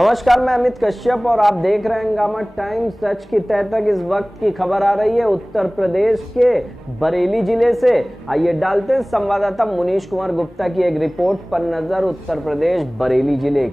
नमस्कार, मैं अमित कश्यप और आप देख रहे हैं हंगामा टाइम्स। सच की तह तक इस वक्त की खबर आ रही है उत्तर प्रदेश के बरेली जिले से। आइए डालते हैं संवाददाता मुनीश कुमार गुप्ता की एक रिपोर्ट पर नजर। उत्तर प्रदेश बरेली जिले।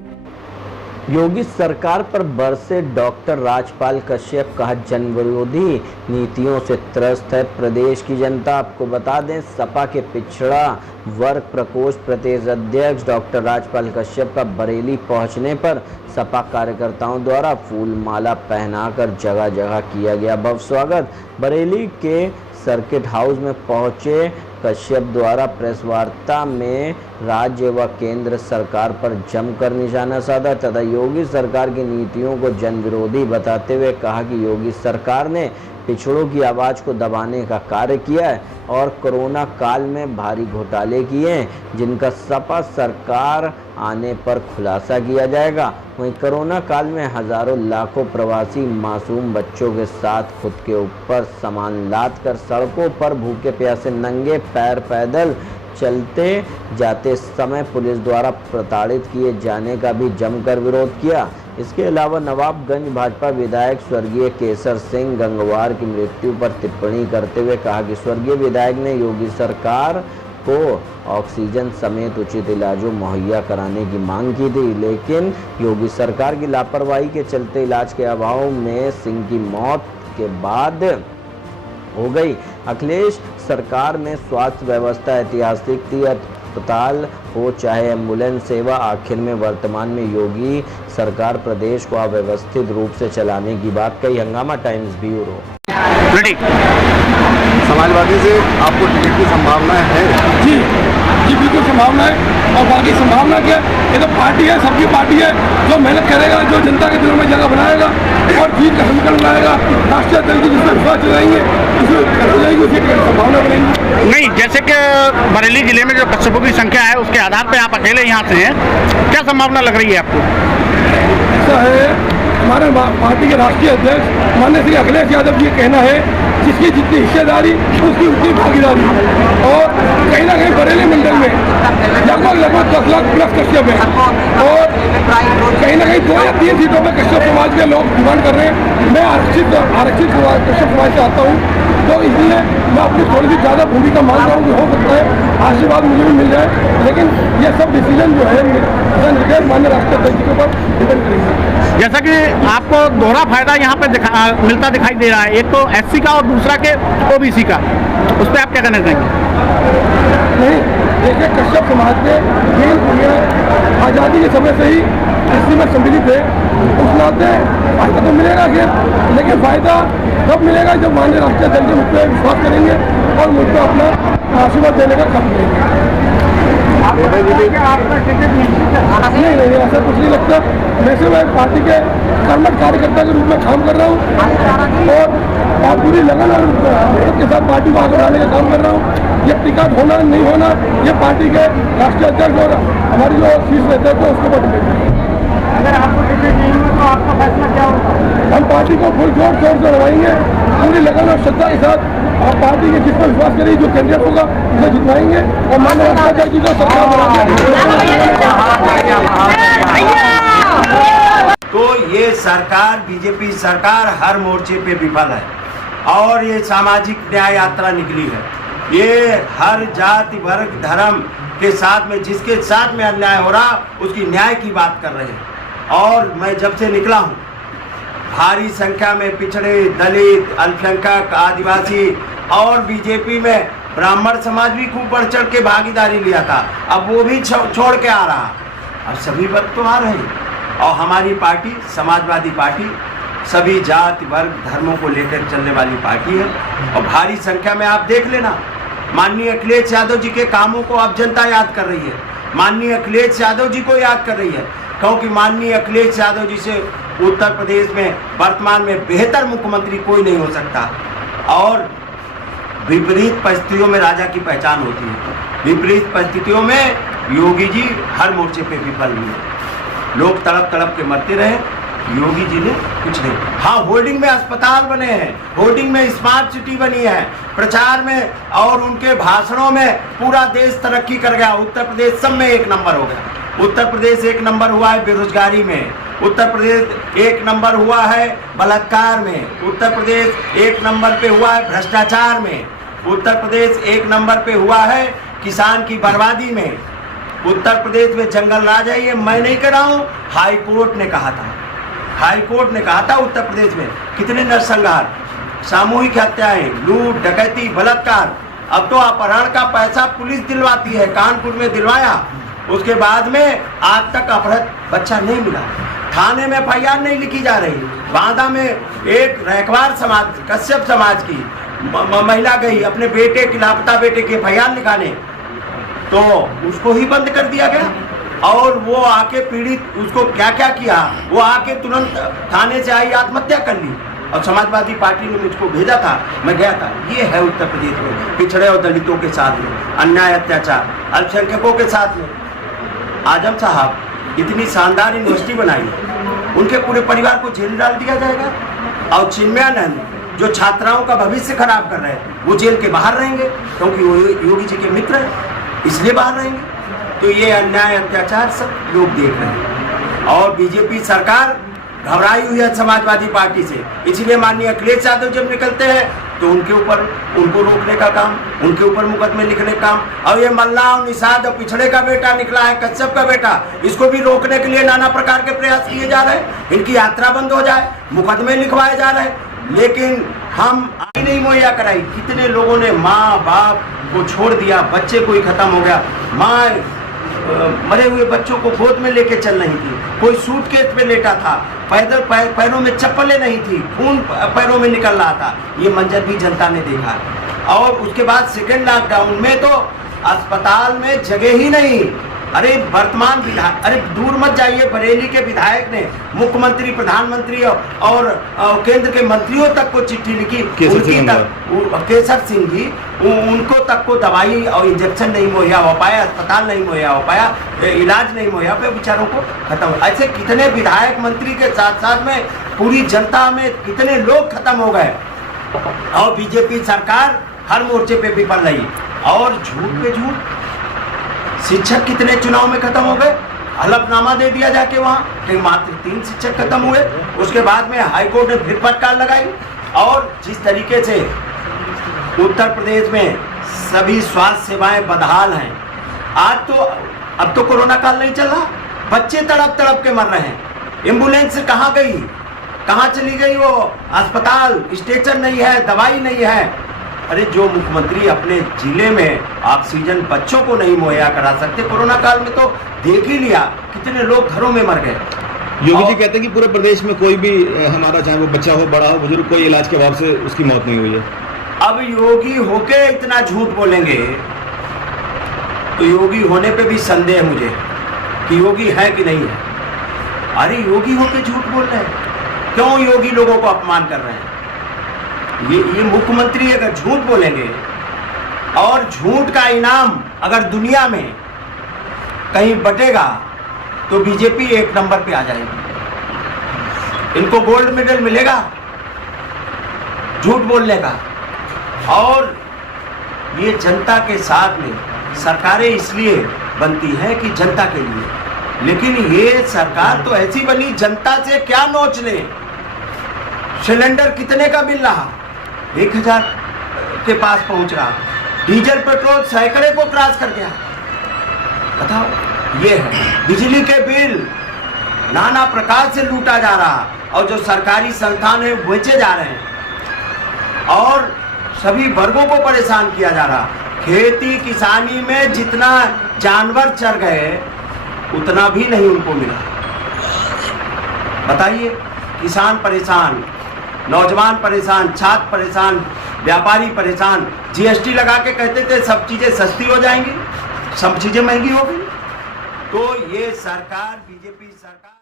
योगी सरकार पर बरसे डॉक्टर राजपाल कश्यप, कहा जन विरोधी नीतियों से त्रस्त है प्रदेश की जनता। आपको बता दें, सपा के पिछड़ा वर्ग प्रकोष्ठ प्रदेश अध्यक्ष डॉक्टर राजपाल कश्यप का बरेली पहुंचने पर सपा कार्यकर्ताओं द्वारा फूल माला पहनाकर जगह जगह किया गया भव्य स्वागत। बरेली के सर्किट हाउस में पहुंचे कश्यप द्वारा प्रेस वार्ता में राज्य व केंद्र सरकार पर जमकर निशाना साधा तथा योगी सरकार की नीतियों को जन विरोधी बताते हुए कहा कि योगी सरकार ने पिछड़ों की आवाज़ को दबाने का कार्य किया है और कोरोना काल में भारी घोटाले किए हैं, जिनका सपा सरकार आने पर खुलासा किया जाएगा। वहीं कोरोना काल में हजारों लाखों प्रवासी मासूम बच्चों के साथ खुद के ऊपर सामान लाद कर सड़कों पर भूखे प्यासे नंगे पैर पैदल चलते जाते समय पुलिस द्वारा प्रताड़ित किए जाने का भी जमकर विरोध किया। इसके अलावा नवाबगंज भाजपा विधायक स्वर्गीय केसर सिंह गंगवार की मृत्यु पर टिप्पणी करते हुए कहा कि स्वर्गीय विधायक ने योगी सरकार को ऑक्सीजन समेत उचित इलाजों मुहैया कराने की मांग की थी, लेकिन योगी सरकार की लापरवाही के चलते इलाज के अभाव में सिंह की मौत के बाद हो गई। अखिलेश सरकार में स्वास्थ्य व्यवस्था ऐतिहासिक थी, अस्पताल हो चाहे एम्बुलेंस सेवा। आखिर में वर्तमान में योगी सरकार प्रदेश को अव्यवस्थित रूप से चलाने की बात कही। हंगामा टाइम्स ब्यूरो। समाजवादी से आपको टिकट की संभावना है? जी बिल्कुल संभावना है। और बाकी संभावना क्या, ये तो पार्टी है, सबकी पार्टी है। जो मेहनत करेगा, जो जनता के दिलों में जगह बनाएगा और जीत का समीकरण बनाएगा, राष्ट्रीय दल की जिसमें विश्वास चलाएंगे उसी संभावना बनेगी। नहीं, जैसे कि बरेली जिले में जो कश्यपों की संख्या है उसके आधार पर आप अकेले यहाँ से हैं, क्या संभावना लग रही है आपको? ऐसा है, हमारे पार्टी के राष्ट्रीय अध्यक्ष माननीय श्री अखिलेश यादव जी का कहना है, जिसकी जितनी हिस्सेदारी उसकी उतनी भागीदारी। और कहीं ना कहीं बरेली मंडल में लगभग 10 लाख प्लस कश्यप है और कहीं ना कहीं 2 या 3 सीटों पर कश्यप समाज के लोग डिमांड कर रहे हैं। मैं आरक्षित कश्यप समाज से आता हूँ, तो इसलिए मैं अपनी थोड़ी सी ज़्यादा भूमिका मान रहा हूँ कि हो सकता है आशीर्वाद मुझे भी मिल जाए, लेकिन ये सब डिसीजन जो है निर्देश माननीय राष्ट्रीय अध्यक्ष के ऊपर डिपेंड करेंगे। जैसा कि आपको दोहरा फायदा यहाँ पे मिलता दिखाई दे रहा है, एक तो एससी का और दूसरा के ओबीसी का, उस पर आप क्या कहना चाहेंगे? नहीं, देखिए, कश्यप समाज के आज़ादी के समय से ही एससी में सम्मिलित है। उस नाते फायदा तो मिलेगा लेकिन फायदा तब मिलेगा जब माननीय राष्ट्रीय अध्यक्ष मुझ पर विश्वास करेंगे और मुझ पर अपना आशीर्वाद देने का काम करेंगे। नहीं, ऐसा कुछ नहीं लगता। वैसे मैं पार्टी के कर्मठ कार्यकर्ता के रूप में काम कर रहा हूँ और पूरी लगन और के साथ पार्टी को आगे बढ़ाने का काम कर रहा हूँ। ये टिकट होना नहीं होना ये पार्टी के राष्ट्रीय अध्यक्ष और हमारी जो शीर्ष नेतृत्व है उसके ऊपर डिपेंड है। अगर आपको टिकट नहीं होगा तो आपका फैसला क्या होगा? हम पार्टी को फुल जोर शोर से लगाएंगे, पूरी लगन और श्रद्धा के साथ। और पार्टी के जिस पर विश्वास करेगी, जो कैंडिडेट होगा उसे जितवाएंगे और माननीय राष्ट्रीय जी को सरकार बनाएंगे। तो ये सरकार, बीजेपी सरकार हर मोर्चे पे विफल है और ये सामाजिक न्याय यात्रा निकली है। ये हर जाति वर्ग धर्म के साथ में, जिसके साथ में अन्याय हो रहा उसकी न्याय की बात कर रहे हैं। और मैं जब से निकला हूँ, भारी संख्या में पिछड़े, दलित, अल्पसंख्यक, आदिवासी और बीजेपी में ब्राह्मण समाज भी खूब बढ़ चढ़ के भागीदारी लिया था। अब वो भी छोड़ के आ रहा। अब सभी वर्ग तो आ रहे हैं और हमारी पार्टी समाजवादी पार्टी सभी जाति वर्ग धर्मों को लेकर चलने वाली पार्टी है। और भारी संख्या में आप देख लेना, माननीय अखिलेश यादव जी के कामों को अब जनता याद कर रही है, माननीय अखिलेश यादव जी को याद कर रही है, क्योंकि माननीय अखिलेश यादव जी से उत्तर प्रदेश में वर्तमान में बेहतर मुख्यमंत्री कोई नहीं हो सकता। और विपरीत परिस्थितियों में राजा की पहचान होती है। विपरीत परिस्थितियों में योगी जी हर मोर्चे पे विफल हुए। लोग तड़प तड़प के मरते रहे, योगी जी ने कुछ नहीं। हाँ, होर्डिंग में अस्पताल बने हैं, होर्डिंग में स्मार्ट सिटी बनी है, प्रचार में और उनके भाषणों में पूरा देश तरक्की कर गया। उत्तर प्रदेश सब में 1 नंबर हो गया। उत्तर प्रदेश 1 नंबर हुआ है बेरोजगारी में, उत्तर प्रदेश 1 नंबर हुआ है बलात्कार में, उत्तर प्रदेश 1 नंबर पे हुआ है भ्रष्टाचार में, उत्तर प्रदेश 1 नंबर पे हुआ है किसान की बर्बादी में, उत्तर प्रदेश में जंगल राज है। ये मैं नहीं कह रहा हूँ, हाई कोर्ट ने कहा था, हाई कोर्ट ने कहा था उत्तर प्रदेश में कितने नरसंहार, सामूहिक हत्याएं, लूट, डकैती, बलात्कार। अब तो अपहरण का पैसा पुलिस दिलवाती है, कानपुर में दिलवाया, उसके बाद में आज तक अपहृत बच्चा नहीं मिला, थाने में FIR नहीं लिखी जा रही। बांदा में एक रैकवार समाज, कश्यप समाज की महिला गई अपने बेटे की, लापता बेटे की FIR लिखाने, तो उसको ही बंद कर दिया गया। और वो आके पीड़ित, उसको क्या क्या किया, वो आके तुरंत थाने से आई, आत्महत्या कर ली। और समाजवादी पार्टी ने मुझको भेजा था, मैं गया था। ये है उत्तर प्रदेश में पिछड़े और दलितों के साथ में अन्याय, अत्याचार, अल्पसंख्यकों के साथ में। आजम साहब इतनी शानदार यूनिवर्सिटी बनाई, उनके पूरे परिवार को जेल डाल दिया जाएगा। और चिन्मयानंद जो छात्राओं का भविष्य खराब कर रहे हैं, वो जेल के बाहर रहेंगे क्योंकि वो योगी जी के मित्र हैं, इसलिए बाहर रहेंगे। तो ये अन्याय, अत्याचार सब लोग देख रहे हैं। और बीजेपी सरकार घबराई हुई है समाजवादी पार्टी से, इसलिए माननीय अखिलेश यादव जब निकलते हैं तो उनके ऊपर, उनको रोकने का काम, उनके ऊपर मुकदमे लिखने का काम। और ये मल्ला और निषाद और पिछड़े का बेटा निकला है, कश्यप का बेटा, इसको भी रोकने के लिए नाना प्रकार के प्रयास किए जा रहे हैं। इनकी यात्रा बंद हो जाए, मुकदमे लिखवाए जा रहे हैं, लेकिन हम आई नहीं मुहैया कराई। कितने लोगों ने माँ बाप को छोड़ दिया, बच्चे कोई खत्म हो गया, माँ मरे हुए बच्चों को गोद में लेके चल रही थी, कोई सूटकेस पे लेटा था, पैदल पैरों में चप्पलें नहीं थी, खून पैरों में निकल रहा था। ये मंजर भी जनता ने देखा। और उसके बाद सेकेंड लॉकडाउन में तो अस्पताल में जगह ही नहीं। अरे वर्तमान विधायक, अरे दूर मत जाइए, बरेली के विधायक ने मुख्यमंत्री, प्रधानमंत्री और केंद्र के मंत्रियों तक को चिट्ठी लिखी, उनकी तक, केसर सिंह जी, उनको तक को दवाई और इंजेक्शन नहीं मुहैया हो पाया, अस्पताल नहीं मुहैया हो पाया, इलाज नहीं मुहैया हो पाया, बेचारों को खत्म। ऐसे कितने विधायक मंत्री के साथ साथ में पूरी जनता में कितने लोग खत्म हो गए। और बीजेपी सरकार हर मोर्चे पे विफल रही। और झूठ पे झूठ, शिक्षक कितने चुनाव में खत्म हो गए, हलफनामा दे दिया जाके वहाँ, मात्र 3 शिक्षक खत्म हुए। उसके बाद में हाईकोर्ट ने फिर फटकार लगाई। और जिस तरीके से उत्तर प्रदेश में सभी स्वास्थ्य सेवाएं बदहाल हैं, आज तो अब तो कोरोना काल नहीं चल रहा, बच्चे तड़प तड़प के मर रहे हैं। एम्बुलेंस कहाँ गई, कहाँ चली गई वो अस्पताल, स्ट्रेचर नहीं है, दवाई नहीं है। अरे जो मुख्यमंत्री अपने जिले में ऑक्सीजन बच्चों को नहीं मुहैया करा सकते, कोरोना काल में तो देख ही लिया कितने लोग घरों में मर गए। योगी जी कहते हैं कि पूरे प्रदेश में कोई भी हमारा, चाहे वो बच्चा हो, बड़ा हो, बुजुर्ग, कोई इलाज के अभाव से उसकी मौत नहीं हुई है। अब योगी होके इतना झूठ बोलेंगे तो योगी होने पे भी संदेह मुझे कि योगी है कि नहीं है। अरे योगी होके झूठ बोल रहे हैं, क्यों योगी लोगों को अपमान कर रहे हैं? ये मुख्यमंत्री अगर झूठ बोलेंगे और झूठ का इनाम अगर दुनिया में कहीं बटेगा तो बीजेपी 1 नंबर पे आ जाएगी। इनको गोल्ड मेडल मिलेगा झूठ बोलने का। और ये जनता के साथ में सरकारें इसलिए बनती हैं कि जनता के लिए, लेकिन ये सरकार तो ऐसी बनी जनता से क्या नोच ले। सिलेंडर कितने का मिल रहा, 1000 के पास पहुंच रहा, डीजल पेट्रोल सैकड़े को क्रॉस कर गया। बताओ, ये है बिजली के बिल नाना प्रकार से लूटा जा रहा, और जो सरकारी संस्थान है बेचे जा रहे हैं, और सभी वर्गों को परेशान किया जा रहा। खेती किसानी में जितना जानवर चर गए उतना भी नहीं उनको मिला। बताइए, किसान परेशान, नौजवान परेशान, छात्र परेशान, व्यापारी परेशान। जीएसटी लगा के कहते थे सब चीजें सस्ती हो जाएंगी, सब चीजें महंगी हो गई। तो ये सरकार, बीजेपी सरकार